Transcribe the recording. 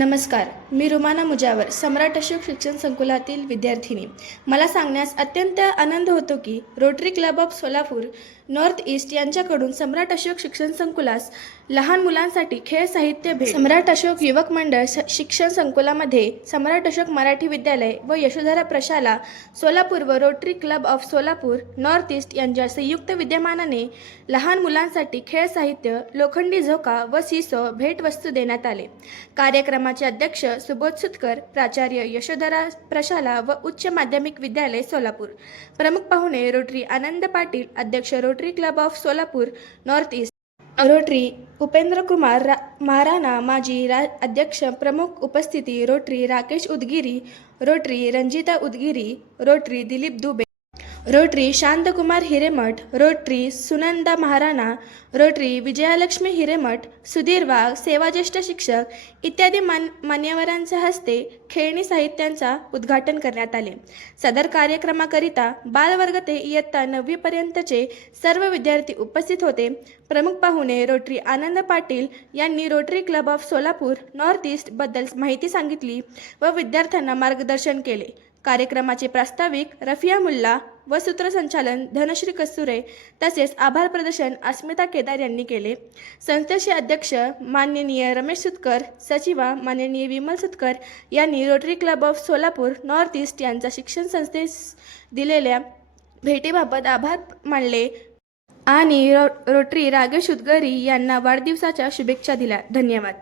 नमस्कार मी रुमाना मुजावर सम्राट अशोक शिक्षण संकुलातील विद्यार्थिनी. मला सांगण्यास अत्यंत आनंद होतो की rotary club of Solapur north east यांच्याकडून सम्राट अशोक शिक्षण संकुलास लहान मुलांसाठी खेळ साहित्य भेट. सम्राट अशोक युवक मंडळ स- शिक्षण संकुलामध्ये सम्राट अशोक मराठी विद्यालय व यशोधरा प्रशाला सोलापूर व Rotary Club of Solapur North East यांच्या संयुक्त विद्यमानाने लहान मुलांसाठी खेळ साहित्य लोखंडी झोका व सिसो भेटवस्तू देण्यात आले. कार्यक्रमाचे अध्यक्ष सुबोध सुतकर प्राचार्य यशोधरा प्रशाला व उच्च माध्यमिक विद्यालय सोलापूर. प्रमुख पाहुणे रोटरी आनंद पाटील अध्यक्ष Rotary Club of Solapur North East. Rotary Upendra Kumar रा महाराणा माजी रा अध्यक्ष प्रमुख उपस्थिती Rotary Rakesh Udgiri Rotary Ranjita Udgiri Rotary Dilip Dube. Rotary Shantkumar Hiremath Rotary Sunanda Maharana Rotary Vijayalakshmi Hiremath Sudhir Wagh सेवाज्येष्ठ शिक्षक इत्यादी मान मान्यवरांच्या हस्ते खेळणी साहित्यांचा उद्घाटन करण्यात आले. सदर कार्यक्रमाकरिता बालवर्ग ते इयत्ता नववीपर्यंतचे सर्व विद्यार्थी उपस्थित होते. प्रमुख पाहुणे रोटरी आनंद पाटील यांनी Rotary Club of Solapur North ईस्टबद्दल माहिती सांगितली व विद्यार्थ्यांना मार्गदर्शन केले. कार्यक्रमाचे प्रास्ताविक रफिया मुल्ला व सूत्रसंचालन धनश्री कस्तुरे तसेच आभार प्रदर्शन अस्मिता केदार यांनी केले. संस्थेचे अध्यक्ष माननीय रमेश सुतकर सचिवा माननीय विमल सुतकर यांनी Rotary Club of Solapur North East यांचा शिक्षण संस्थेस दिलेल्या भेटीबाबत आभार मानले आणि रो रोटरी रागेश उदगरी यांना वाढदिवसाच्या शुभेच्छा दिल्या. धन्यवाद.